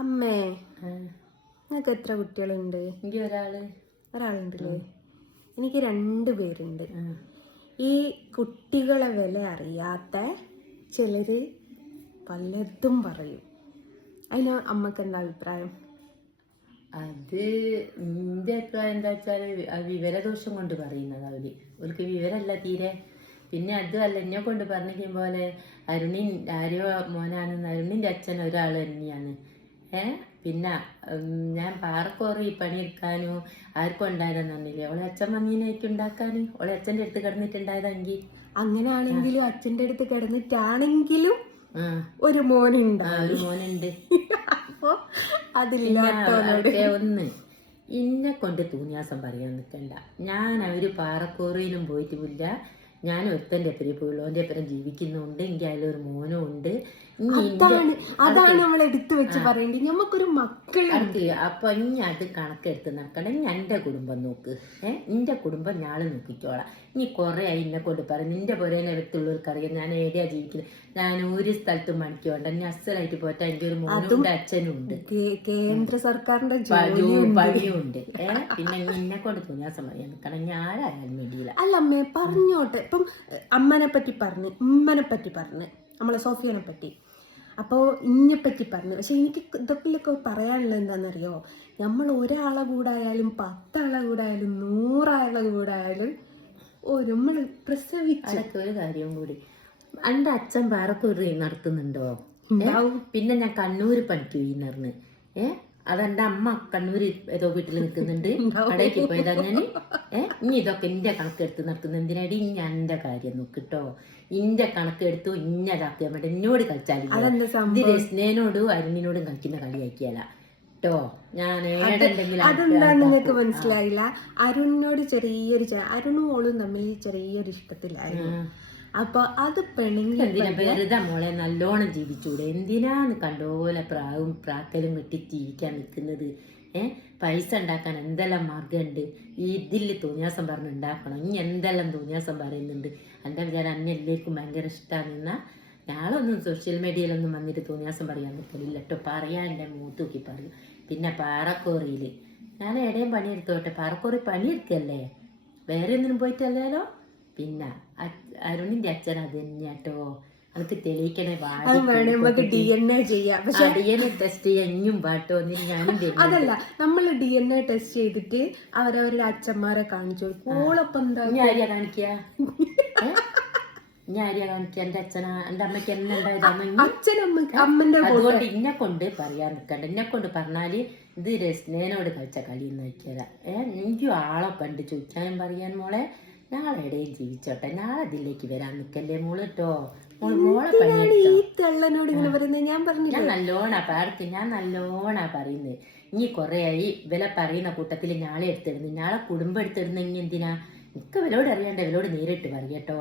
അമ്മേ, നിങ്ങൾക്ക് എത്ര കുട്ടികളുണ്ട്? എനിക്ക് ഒരാളുണ്ടല്ലേ? എനിക്ക് 2 പേരുണ്ട്. ഈ കുട്ടികളെ വില അറിയാത്ത ചിലര് പലതും പറയും. അതിന് അമ്മക്ക് എന്താ അഭിപ്രായം? അത് എന്റെ അഭിപ്രായം എന്താ വെച്ചാല് വിവരദോഷം കൊണ്ട് പറയുന്നത് അവർക്ക് വിവരമല്ല തീരെ. പിന്നെ അതുമല്ല എന്നെ കൊണ്ട് പറഞ്ഞിരിക്കും പോലെ ആരോ മോനാണെന്ന് അരുണിന്റെ അച്ഛൻ ഒരാൾ തന്നെയാണ്. പിന്നെ ഞാൻ പാറക്കോറി പണിയെടുക്കാനോ ആർക്കും ഉണ്ടായതെന്നില്ലേ, ഓളെ അച്ഛൻ മഞ്ഞിനേക്ക് ഉണ്ടാക്കാന് ഓളെ അച്ഛൻ്റെ അടുത്ത് കിടന്നിട്ടുണ്ടായതെങ്കിൽ. അങ്ങനെയാണെങ്കിലും അച്ഛൻ്റെ അടുത്ത് കിടന്നിട്ടാണെങ്കിലും ഒരു മോനുണ്ട്. അപ്പൊ അതിലൊക്കെ ഒന്ന് ഇന്നെ കൊണ്ട് തൂന്യാസം പറയാൻ നിൽക്കണ്ട. ഞാൻ അവര് പാറക്കോറിയിലും പോയിട്ടുമില്ല, ഞാൻ ഒരുത്തൻ്റെ എപ്പരം പോയുള്ളൂ. ഓൻ്റെ എപ്പരം ജീവിക്കുന്നുണ്ട്. എനിക്ക് അതിലൊരു മോനും ഉണ്ട്. അതാണ് നമ്മൾ എടുത്തു വെച്ച് പറയേണ്ടത്. നമുക്കൊരു മക്കളുണ്ട്. അപ്പൊ ഇനി അത് കണക്കെടുത്ത് നടക്കണം. ഇനി എൻ്റെ കുടുംബം നോക്ക്. നിന്റെ കുടുംബം ഞാൻ നോക്കിക്കോളാം. ഇനി കുറെ ആയി എന്നെ കൊണ്ട് പറയും നിന്റെ പുരേനെ അടുത്തുള്ളവർക്കറിയാം ഞാൻ എവിടെയാ ജീവിക്കുന്നത്. ഞാൻ ഒരു സ്ഥലത്തും മണിക്കോണ്ട. ഇനി അസലായിട്ട് പോറ്റാ എനിക്ക് ഒരു മോനുണ്ട്, അച്ഛനും ഉണ്ട്, കേന്ദ്ര സർക്കാരിന്റെ പണിയുണ്ട്. പിന്നെ എന്നെ കൊണ്ട് തുന്യാസം പറയാൻ നിൽക്കണം. ഞാനായാലും വേണ്ടിയില്ല. അല്ല അമ്മേ, പറഞ്ഞോട്ടെ. ഇപ്പം അമ്മനെ പറ്റി പറഞ്ഞ്, ഉമ്മനെ പറ്റി പറഞ്ഞ്, നമ്മളെ സോഫിയനെ പറ്റി, അപ്പോൾ ഇന്നെപ്പറ്റി പറഞ്ഞു. പക്ഷെ എനിക്ക് ഇതൊക്കെ പറയാനുള്ളത് എന്താണെന്നറിയോ? നമ്മൾ ഒരാളെ കൂടായാലും 10 ആളെ കൂടായാലും 100 ആളെ കൂടായാലും നമ്മൾ പ്രസവിച്ച്. അതൊക്കെ ഒരു കാര്യം കൂടി, എൻ്റെ അച്ഛൻ പാറക്കൂറി നടത്തുന്നുണ്ടോ? പിന്നെ ഞാൻ കണ്ണൂർ പണിക്ക് പോയിന്ന്. അതെന്റെ അമ്മ കണ്ണൂർ ഏതോ വീട്ടിൽ നിൽക്കുന്നുണ്ട്, കടയ്ക്ക് പോയതാ ഞാൻ. ഇനി ഇതൊക്കെ ഇന്റെ കണക്കെടുത്ത് നടത്തുന്ന എന്തിനാടി? ഞാൻ എന്റെ കാര്യം നോക്കിട്ടോ. ഇന്റെ കണക്കെടുത്തു ഇന്നതാക്കിയാൽ വേണ്ട. എന്നോട് കളിച്ചാലില്ല. സ്നേഹനോടും അരുണിനോടും കളിക്കുന്ന കളിയാക്കിയാല ട്ടോ. ഞാൻ അതെന്താ നിങ്ങൾക്ക് മനസ്സിലായില്ല? അരുണിനോട് അരുണും ഓളും തമ്മിൽ ചെറിയൊരു ഇഷ്ടത്തിലായിരുന്നു. അപ്പൊ അത് വെറുതെ മോളെ നല്ലോണം ജീവിച്ചൂടെ? എന്തിനാന്ന് കണ്ടോലെ പ്രാക്കലും കെട്ടി ജീവിക്കാൻ നിൽക്കുന്നത്? പൈസ ഉണ്ടാക്കാൻ എന്തെല്ലാം മാർഗമുണ്ട്. ഇതിൽ തോന്നിയാസം പറഞ്ഞ് ഉണ്ടാക്കണം. ഇനി എന്തെല്ലാം തോന്നിയാസം പറയുന്നുണ്ട്. എൻ്റെ വിചാരം അന്നെ എല്ലാവർക്കും ഭയങ്കര ഇഷ്ടമാണെന്നാ. ഞാളൊന്നും സോഷ്യൽ മീഡിയയിലൊന്നും വന്നിട്ട് തോന്നിയാസം പറയാൻ നിൽക്കലില്ല കേട്ടോ. പറയാൻ എൻ്റെ മൂത്തൂക്കി പറയും. പിന്നെ പാറക്കോറിയിൽ ഞാൻ എവിടെയും പണിയെടുത്തോട്ടെ. പാറക്കോറി പണിയെടുക്കല്ലേ, വേറെ ഒന്നിനും പോയിട്ടല്ലല്ലോ. പിന്നെ അരുണിന്റെ അച്ഛൻ അത് തന്നെയാട്ടോ. അതൊക്കെ തെളിയിക്കണേ. DNA ചെയ്യാം. DNA ടെസ്റ്റ് ചെയ്യാൻ ഇനിയും പാട്ടോ. ഞാനും അതല്ല, നമ്മൾ DNA ടെസ്റ്റ് ചെയ്തിട്ട് അവരവരുടെ അച്ഛന്മാരെ കാണിച്ചു കൊടുക്കും. ഞാൻ ആര്യാ കാണിക്കുക? എന്റെ അച്ഛനാ എന്റെ അമ്മയ്ക്ക് എന്നുണ്ടായത് അമ്മന്റെ. അതുകൊണ്ട് ഇന്നെ കൊണ്ട് പറയാൻ നിൽക്കണ്ട. എന്നെ കൊണ്ട് പറഞ്ഞാല് ഇത് രസ്നേനോട് കളിച്ച കളി എന്ന് നോക്കിയതാ. എനിക്കും ആളെ കണ്ട് ചോദിക്കാൻ പറയാൻ മോളെ. ഞാളെവിടെയും ജീവിച്ചോട്ടെ, ഞാളതിലേക്ക് വരാൻ നിൽക്കല്ലേ മോള് കേട്ടോ. മോളെ ഞാൻ നല്ലോണാ പാടത്ത്, ഞാൻ നല്ലോണാ പറയുന്നത്. ഇനി കുറെ ആയി വില പറയുന്ന കൂട്ടത്തിൽ ഞാളെ എടുത്തിടുന്നു. ഞാളെ കുടുംബം എടുത്തിടുന്ന ഇനി എന്തിനാ? എനിക്ക് വിലോട് അറിയാണ്ട് വിലോട് നേരിട്ട് പറയട്ടോ.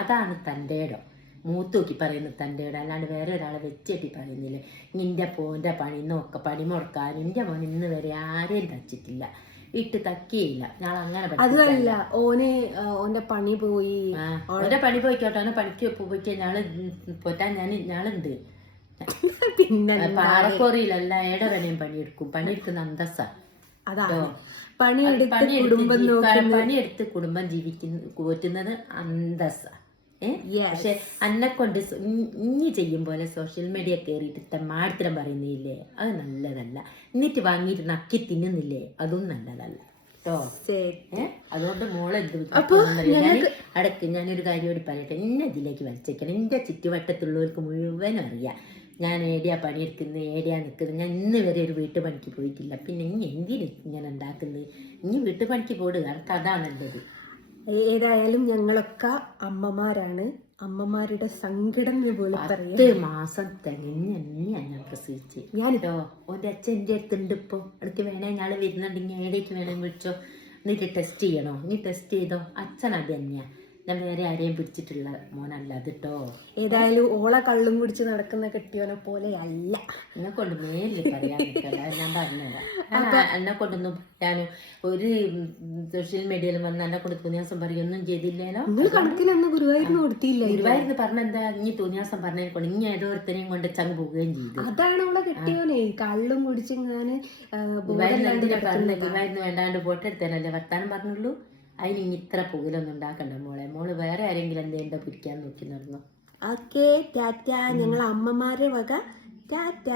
അതാണ് തൻ്റെ ഇടം. മൂത്തൂക്കി പറയുന്നത് തൻ്റെ ഇടം. അല്ലാണ്ട് വേറെ ഒരാളെ വെച്ചേട്ടി പറയുന്നില്ലേ. നിന്റെ പോൻ്റെ പണി നോക്ക, പണി മുടക്കാൻ എൻ്റെ മോൻ ഇന്ന് വരെ ആരെയും തച്ചിട്ടില്ല, ഇട്ട് തക്കിയില്ല. ഞാൻ അങ്ങനെ അതല്ല, ഓന്റെ പണി പോയി. ഓന്റെ പണി പോയിക്കോട്ടെ. ഓനെ പണിക്ക് പോയിക്കോ. പോറ്റാൻ ഞാളുണ്ട്. പിന്നെ പാറക്കോറിയിലല്ല ഏടെ വേണേയും പണിയെടുക്കും. പണിയെടുക്കുന്ന അന്തസ്സാ. പണിയെടുത്ത് കുടുംബം പോറ്റുന്നത് അന്തസ്സാ. പക്ഷെ അന്നെ കൊണ്ട് ഇനി ചെയ്യും പോലെ സോഷ്യൽ മീഡിയ കയറിയിട്ട് തെമ്മാടത്തിനും പറയുന്നില്ലേ, അത് നല്ലതല്ല. എന്നിട്ട് വാങ്ങിയിട്ട് നക്കി തിന്നുന്നില്ലേ, അതും നല്ലതല്ല കേട്ടോ. അതുകൊണ്ട് മോളെ അടക്ക് ഞാനൊരു കാര്യോട് പറയട്ടെ. ഇന്നെ ഇതിലേക്ക് വലിച്ചേക്കണം. എന്റെ ചുറ്റുവട്ടത്തുള്ളവർക്ക് മുഴുവൻ അറിയാം ഞാൻ ഏടിയാ പണിയെടുക്കുന്നത്, ഏടിയാ നിൽക്കുന്നത്. ഞാൻ ഇന്ന് വരെ ഒരു വീട്ടുപണിക്ക് പോയിട്ടില്ല. പിന്നെ ഇനി എന്തിന് ഇങ്ങനെ ഉണ്ടാക്കുന്നത്? ഇനി വീട്ടുപണിക്ക് പോടുക, അതാ നല്ലത്. ഏതായാലും ഞങ്ങളൊക്കെ അമ്മമാരാണ്. അമ്മമാരുടെ സങ്കടം പോലെ 10 മാസം തന്നെയാണ് ഞാൻ പ്രസവിച്ച്. ഞാനിട്ടോ ഓൻ്റെ അച്ഛൻ എൻ്റെ അടുത്തുണ്ട്. ഇപ്പോൾ അടുത്ത് വേണേ ഞാള് വരുന്നുണ്ടെങ്കിൽ ഏടേക്ക് വേണേ വിളിച്ചോ. എന്നിട്ട് ടെസ്റ്റ് ചെയ്യണോ? നീ ടെസ്റ്റ് ചെയ്തോ. അച്ഛൻ അത് തന്നെയാ. ഞാൻ വേറെ ആരെയും പിടിച്ചിട്ടുള്ള മോനല്ല അത് കേട്ടോ. ഏതായാലും ഓളെ കള്ളും കുടിച്ച് നടക്കുന്ന കെട്ടിയോനെ പോലെ അല്ല. എന്നെ കൊണ്ട് മേലിൽ പറയാൻ നിൽക്കല്ല, ഞാൻ പറഞ്ഞുതരാം. എന്നെ കൊണ്ടൊന്നും പറയാനും ഒരു സോഷ്യൽ മീഡിയയിൽ വന്ന് എന്നെ കൊണ്ട് തുനിയാസം പറയൊന്നും ചെയ്തില്ലേനോ. നിങ്ങൾ കണക്കിനൊന്നും ഗുരുവായൂരിന് കൊടുത്തില്ല. ഗുരുവായൂരിന്ന് പറഞ്ഞെന്താ, ഇനി തുനിയാസം പറഞ്ഞതിനെ കൊണ്ട് ഇനി ഏതോരുത്തരെയും കൊണ്ട് ചങ്ങ് പോവുകയും ചെയ്തു. അതാണ് ഓളെ കെട്ടിയോനെ കള്ളും കുടിച്ചിങ്ങനെ ഗുരുവായൂരിന്ന് വേണ്ടാണ്ട് ഫോട്ടോ എടുത്തേനല്ലേ വർത്താനം പറഞ്ഞുള്ളൂ. അതിന് ഇനി ഇത്ര പുകലൊന്നും ഉണ്ടാക്കണ്ട മോളെ. മോള് വേറെ ആരെങ്കിലും എന്തെങ്കിലും പിടിക്കാൻ നോക്കി നടന്നു. ഓക്കെ ടാറ്റ. ഞങ്ങൾ അമ്മമാരുടെ വക ടാറ്റ.